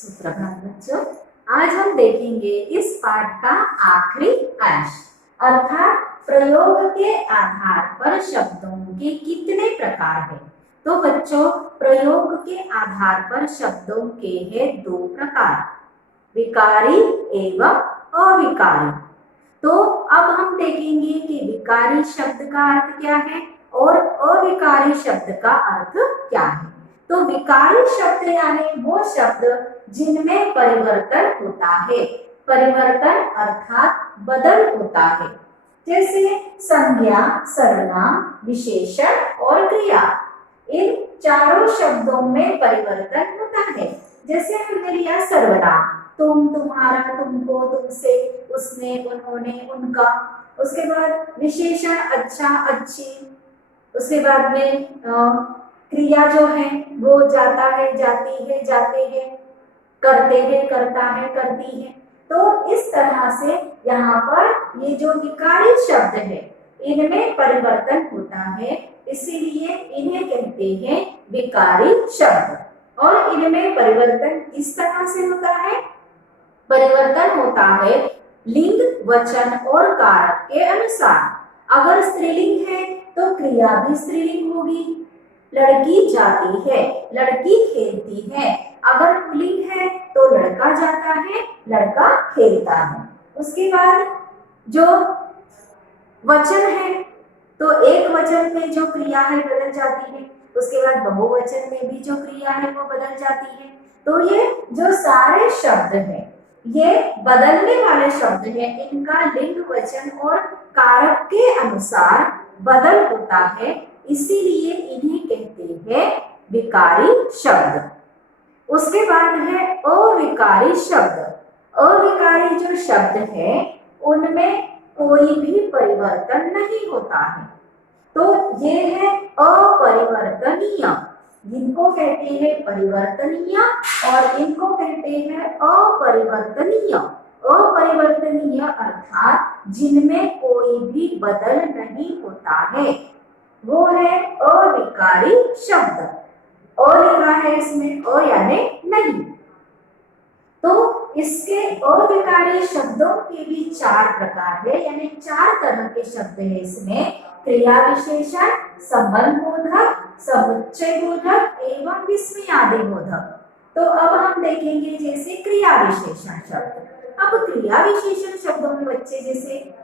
सुप्रभात बच्चों, आज हम देखेंगे इस पाठ का आखिरी अंश अर्थात प्रयोग के आधार पर शब्दों के कितने प्रकार हैं। तो बच्चों, प्रयोग के आधार पर शब्दों के हैं दो प्रकार, विकारी एवं अविकारी। तो अब हम देखेंगे कि विकारी शब्द का अर्थ क्या है और अविकारी शब्द का अर्थ क्या है। तो विकारी शब्द यानी वो शब्द जिनमें परिवर्तन होता है, परिवर्तन अर्थात बदल होता है, जैसे संज्ञा, सर्वनाम, विशेषण और क्रिया। इन चारों शब्दों में परिवर्तन होता है। जैसे हमने लिया सर्वनाम, तुम, तुम्हारा, तुमको, तुमसे, उसने, उन्होंने, उनका। उसके बाद विशेषण अच्छा, अच्छी। उसके बाद में क्रिया जो है वो जाता है, जाती है, जाते हैं, करते हैं, करता है, करती है। तो इस तरह से यहाँ पर ये जो विकारी शब्द है इनमें परिवर्तन होता है, इसीलिए इन्हें कहते हैं विकारी शब्द। और इनमें परिवर्तन किस तरह से होता है? परिवर्तन होता है लिंग, वचन और कारक के अनुसार। अगर स्त्रीलिंग है तो क्रिया भी स्त्रीलिंग होगी। लड़की जाती है, लड़की खेलती है। अगर पुल्लिंग है तो लड़का जाता है, लड़का खेलता है। उसके बाद जो वचन है तो एक वचन में जो क्रिया है बदल जाती है, उसके बाद बहुवचन में भी जो क्रिया है वो बदल जाती है। तो ये जो सारे शब्द हैं ये बदलने वाले शब्द हैं, इनका लिंग, वचन और कारक के अनुसार बदल होता है, इसीलिए इन्हें कहते हैं विकारी शब्द। उसके बाद है अविकारी शब्द। अविकारी जो शब्द है उनमें कोई भी परिवर्तन नहीं होता है, तो ये है अपरिवर्तनीय। जिनको कहते हैं परिवर्तनीय और इनको कहते हैं अपरिवर्तनीय। अपरिवर्तनीय अर्थात जिनमें कोई भी बदल नहीं होता है, वो है अविकारी शब्द। अ लिखा है इसमें, अ यानी नहीं। तो इसके अविकारी शब्दों के भी चार प्रकार है, यानी चार तरह के शब्द है इसमें। क्रिया विशेषण, संबंध बोधक, समुच्चय बोधक एवं विस्मयादि बोधक। तो अब हम देखेंगे जैसे क्रिया विशेषण शब्द। अब क्रिया विशेषण शब्दों में बच्चे जैसे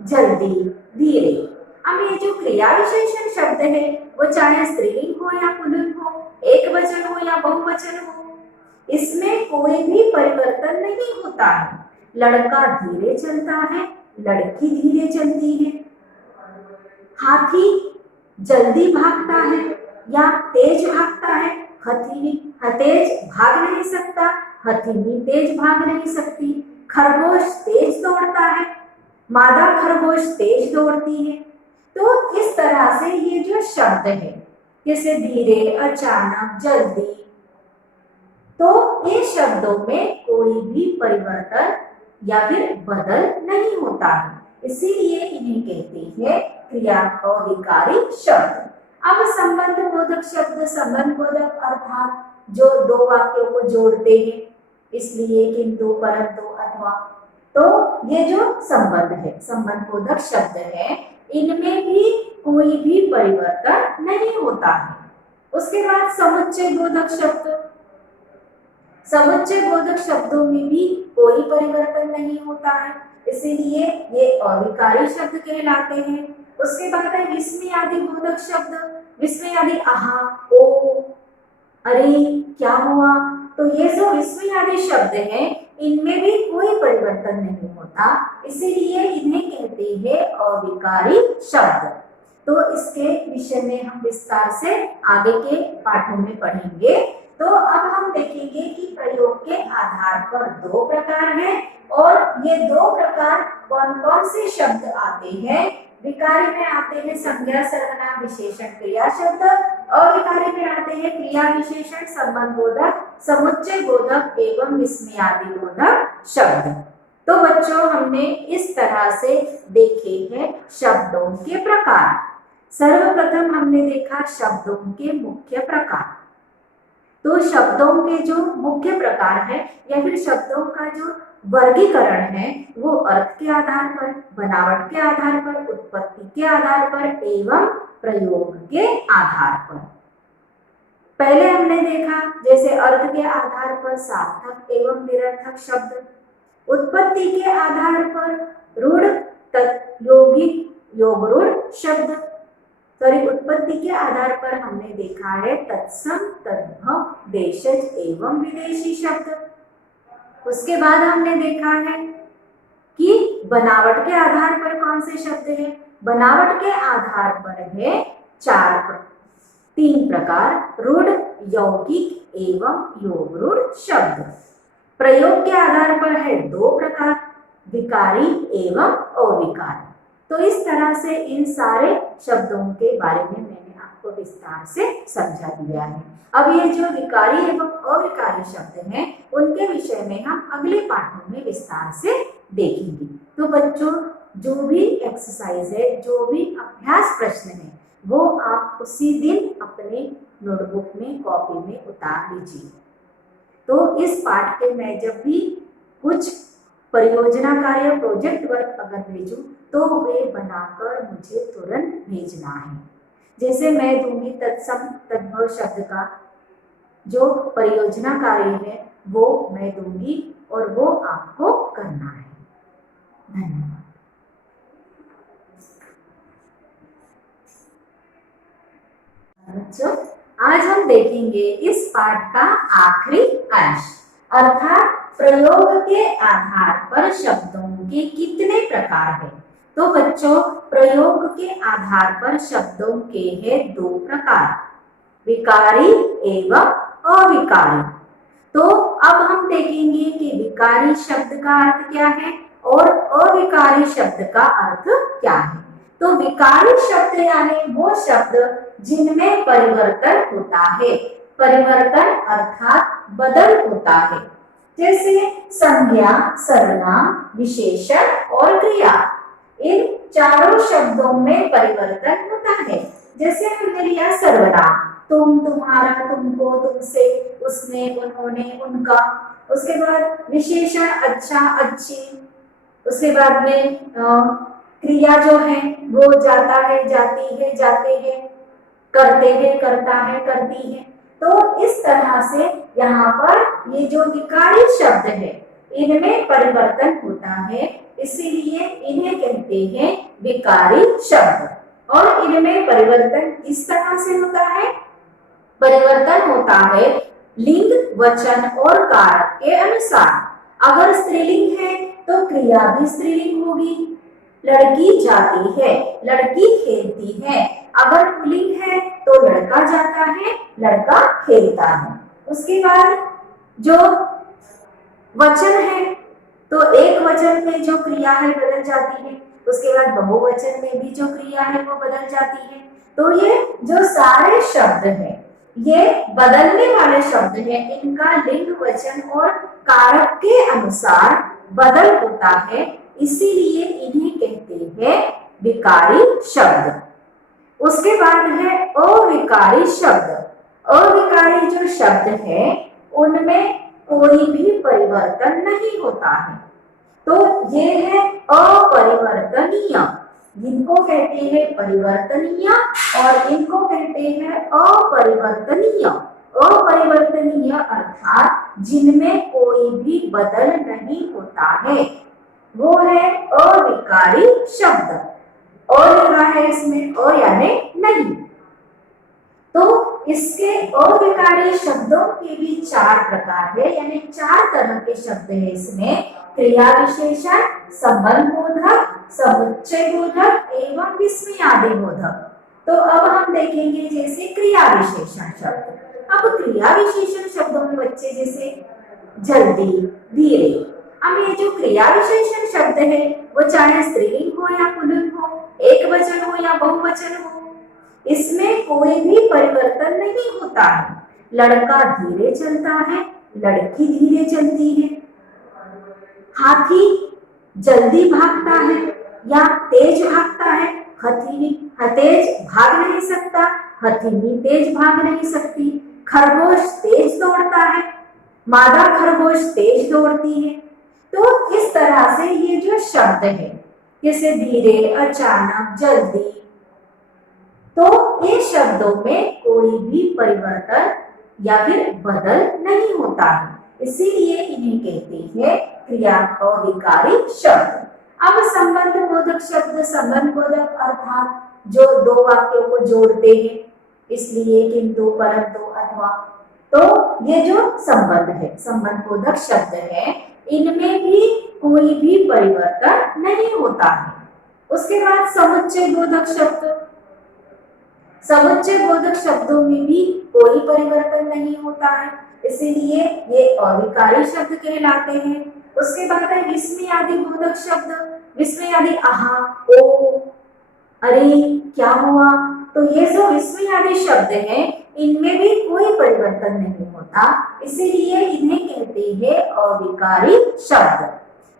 जल्दी, धीरे। अब ये जो क्रिया विशेषण शब्द है वो चाहे स्त्रीलिंग हो या पुल्लिंग हो, एक वचन हो या बहुवचन हो, इसमें कोई भी परिवर्तन नहीं होता है। लड़का धीरे चलता है, लड़की धीरे चलती है। हाथी जल्दी भागता है या तेज भागता है, तेज भाग नहीं सकता, हथीनी तेज भाग नहीं सकती। खरगोश तेज दौड़ता है, मादा खरगोश तेज दौड़ती है। तो इस तरह से ये जो शब्द है जैसे धीरे, अचानक, जल्दी, तो इन शब्दों में कोई भी परिवर्तन या फिर बदल नहीं होता है, इसीलिए इन्हें कहते हैं क्रिया अविकारी शब्द। अब संबंध बोधक शब्द। संबंध बोधक अर्थात जो दो वाक्यों को जोड़ते हैं, इसलिए, किंतु, परंतु, अथवा। तो ये जो संबंध है, संबंध बोधक शब्द है, इनमें भी कोई भी परिवर्तन नहीं होता है। उसके बाद समुच्चय बोधक शब्द। समुच्चय बोधक शब्दों में भी कोई परिवर्तन नहीं होता है, इसीलिए ये अविकारी शब्द कहलाते हैं। उसके बाद है विस्मयादि बोधक शब्द। विस्मयादि, आहा, ओ, अरे, क्या हुआ। तो ये जो विस्मयादि शब्द हैं इनमें भी कोई परिवर्तन नहीं होता, इसीलिए इन्हें कहते हैं अविकारी शब्द। तो इसके विषय में हम विस्तार से आगे के पाठों में पढ़ेंगे। तो अब हम देखेंगे कि प्रयोग के आधार पर दो प्रकार हैं, और ये दो प्रकार कौन कौन से शब्द आते हैं। विकारी में आते हैं संज्ञा, सर्वनाम, विशेषण, क्रिया शब्द। अविकारी में आते हैं क्रिया विशेषण, संबंध बोधक, समुच्चय बोधक एवं विस्मयादि बोधक शब्द। तो बच्चों, हमने इस तरह से देखे हैं शब्दों के प्रकार। सर्वप्रथम हमने देखा शब्दों के मुख्य प्रकार। तो तो शब्दों के जो मुख्य प्रकार है या फिर शब्दों का जो वर्गीकरण है वो अर्थ के आधार पर, बनावट के आधार पर, उत्पत्ति के आधार पर एवं प्रयोग के आधार पर। पहले हमने देखा जैसे अर्थ के आधार पर सार्थक एवं निरर्थक शब्द, उत्पत्ति के आधार पर रूढ़ यौगिक योग रूढ़ शब्द, सॉरी उत्पत्ति के आधार पर हमने देखा है तत्सम तद्भव देशज एवं विदेशी शब्द। उसके बाद हमने देखा है कि बनावट के आधार पर कौन से शब्द है, बनावट के आधार पर है तीन प्रकार रूढ़ यौगिक एवं योग रूढ़ शब्द। प्रयोग के आधार पर है दो प्रकार विकारी एवं अविकारी। तो इस तरह से इन सारे शब्दों के बारे में मैंने आपको विस्तार से समझा दिया है। अब ये जो विकारी एवं अविकारी शब्द हैं उनके विषय में हम अगले पाठों में विस्तार से देखेंगे। तो बच्चों जो भी एक्सरसाइज है, जो भी अभ्यास प्रश्न है वो आप उसी दिन अपने नोटबुक में कॉपी में उतार लीजिए। तो इस पाठ के मैं जब भी कुछ परियोजना कार्य प्रोजेक्ट वर्क अगर भेजूं तो वे बनाकर मुझे तुरंत भेजना है। जैसे मैं दूंगी तत्सम तद्भव शब्द का जो परियोजना कार्य है वो मैं दूंगी और वो आपको करना है। धन्यवाद। बच्चों आज हम देखेंगे इस पाठ का आखिरी अंश अर्थात प्रयोग के आधार पर शब्दों के कितने प्रकार हैं। तो बच्चों प्रयोग के आधार पर शब्दों के हैं दो प्रकार विकारी एवं अविकारी। तो अब हम देखेंगे कि विकारी शब्द का अर्थ क्या है और अविकारी शब्द का अर्थ क्या है। तो विकारी शब्द यानी वो शब्द जिनमें परिवर्तन होता है, परिवर्तन अर्थात बदल होता है। जैसे संज्ञा, सर्वनाम, विशेषण और क्रिया, इन चारों शब्दों में परिवर्तन होता है। जैसे हमने लिया सर्वनाम तुम, तुम्हारा, तुमको, तुमसे, उसने, उन्होंने, उनका। उसके बाद विशेषण अच्छा, अच्छी। उसके बाद में क्रिया जो है वो जाता है, जाती है, जाते हैं, करते हैं, करता है, करती है। तो इस तरह से यहाँ पर ये जो विकारी शब्द है इनमें परिवर्तन होता है, इसीलिए इन्हें कहते हैं विकारी शब्द। और इनमें परिवर्तन किस तरह से होता है, परिवर्तन होता है लिंग, वचन और कारक के अनुसार। अगर स्त्रीलिंग है तो क्रिया भी स्त्रीलिंग होगी। लड़की जाती है, लड़की खेलती है। अगर पुल्लिंग है तो लड़का जाता है, लड़का खेलता है। उसके बाद जो वचन है तो एक वचन में जो क्रिया है बदल जाती है, उसके बाद बहुवचन में भी जो क्रिया है वो बदल जाती है। तो ये जो सारे शब्द हैं ये बदलने वाले शब्द हैं, इनका लिंग, वचन और कारक के अनुसार बदल होता है, इसीलिए इन्हें कहते हैं विकारी शब्द। उसके बाद है अविकारी शब्द। अविकारी जो शब्द है उनमें कोई भी परिवर्तन नहीं होता है, तो ये है अपरिवर्तनीय। जिनको कहते हैं परिवर्तनीय और इनको कहते हैं अपरिवर्तनीय। अपरिवर्तनीय अर्थात जिनमें कोई भी बदल नहीं होता है वो है अविकारी शब्द। और लिखा है इसमें अ यानी नहीं। तो इसके अविकारी शब्दों के भी चार प्रकार है, यानी चार तरह के शब्द है इसमें। क्रिया विशेषण, संबंध बोधक, समुच्चय बोधक एवं विस्मयादि बोधक। तो अब हम देखेंगे जैसे क्रिया विशेषण शब्द। अब क्रिया विशेषण शब्दों में बच्चे जैसे जल्दी, धीरे। अब ये जो क्रिया विशेषण शब्द है वो चाहे स्त्रीलिंग हो या पुल्लिंग हो, एक वचन हो या बहुवचन हो, इसमें कोई भी परिवर्तन नहीं होता है। लड़का धीरे चलता है, लड़की धीरे चलती है। हाथी जल्दी भागता है या तेज भागता है, हाथी तेज भाग नहीं सकता, हथनी तेज भाग नहीं सकती। खरगोश तेज दौड़ता है, मादा खरगोश तेज दौड़ती है। तो इस तरह से ये जो शब्द है, जैसे धीरे, अचानक, जल्दी, तो इन शब्दों में कोई भी परिवर्तन या फिर बदल नहीं होता है, इसीलिए इन्हें कहते हैं क्रिया अविकारी शब्द। अब संबंध बोधक शब्द, संबंध बोधक अर्थात जो दो वाक्यों को जोड़ते हैं, इसलिए, किंतु, परंतु, अथवा, तो ये जो संबंध है, संबंध बोधक शब्द है, इनमें भी कोई भी परिवर्तन नहीं होता है। उसके बाद समुच्चय बोधक शब्द, समुच्चय बोधक शब्दों में भी कोई परिवर्तन नहीं होता है, इसीलिए ये अविकारी शब्द कहलाते हैं। उसके बाद है विस्मयादि बोधक शब्द, विस्मयादि आहा, ओ, अरे, क्या हुआ, तो ये जो विस्मयादि शब्द हैं, इनमें भी कोई परिवर्तन नहीं होता, इसीलिए इन्हें कहते हैं अविकारी शब्द।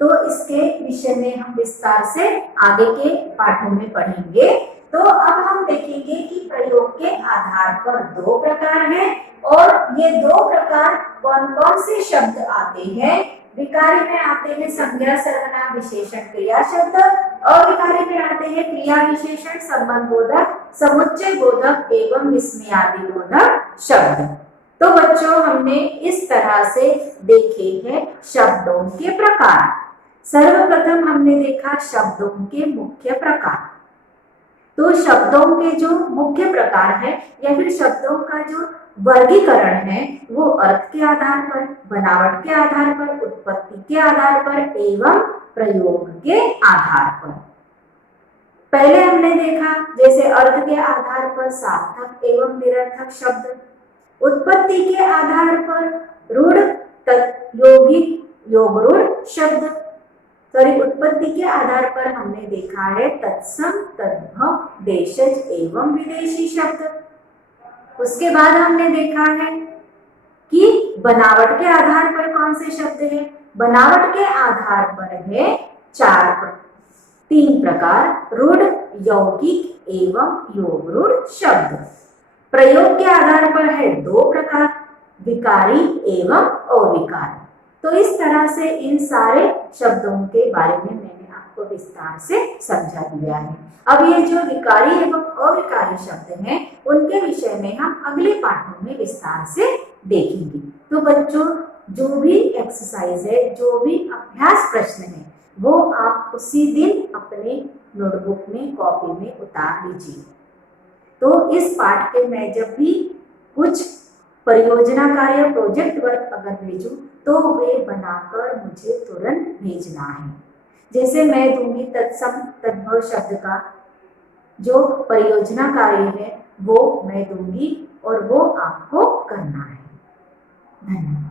तो इसके विषय में हम विस्तार से आगे के पाठों में पढ़ेंगे। तो अब हम देखेंगे कि प्रयोग के आधार पर दो प्रकार हैं, और ये दो प्रकार कौन कौन से शब्द आते हैं। विकारी में आते हैं संज्ञा, सर्वनाम, विशेषण, क्रिया शब्द। अविकारी में आते हैं क्रिया, विशेषण, संबंध बोधक, समुच्चय बोधक एवं विस्मयादि बोधक शब्द। तो बच्चों, हमने इस तरह से देखे हैं शब्दों के प्रकार। सर्वप्रथम हमने देखा शब्दों के मुख्य प्रकार। तो शब्दों के जो मुख्य प्रकार है या फिर शब्दों का जो वर्गीकरण है, वो अर्थ के आधार पर, बनावट के आधार पर, उत्पत्ति के आधार पर एवं प्रयोग के आधार पर। पहले हमने देखा जैसे अर्थ के आधार पर सार्थक एवं निरर्थक शब्द, उत्पत्ति के आधार पर रूढ़, यौगिक, योग रूढ़ शब्द। उत्पत्ति के आधार पर हमने देखा है तत्सम, तद्भव, देशज एवं विदेशी शब्द। उसके बाद हमने देखा है कि बनावट के आधार पर कौन से शब्द हैं। बनावट के आधार पर है तीन प्रकार, रूढ़, यौगिक एवं योग रूढ़ शब्द। प्रयोग के आधार पर है दो प्रकार, विकारी एवं अविकारी। तो इस तरह से इन सारे शब्दों के बारे में मैंने आपको विस्तार से समझा दिया है। अब ये जो विकारी एवं अविकारी शब्द हैं, उनके विषय में हम अगले पाठों में विस्तार से देखेंगे। तो बच्चों, जो भी एक्सरसाइज है, जो भी अभ्यास प्रश्न है, वो आप उसी दिन अपने नोटबुक में, कॉपी में उतार लीजिए। तो इस पाठ के मैं जब भी कुछ परियोजना कार्य, प्रोजेक्ट वर्क अगर भेजूं, तो वे बनाकर मुझे तुरंत भेजना है। जैसे मैं दूंगी तत्सम, तद्भव शब्द का जो परियोजना कार्य है, वो मैं दूंगी और वो आपको करना है। धन्यवाद।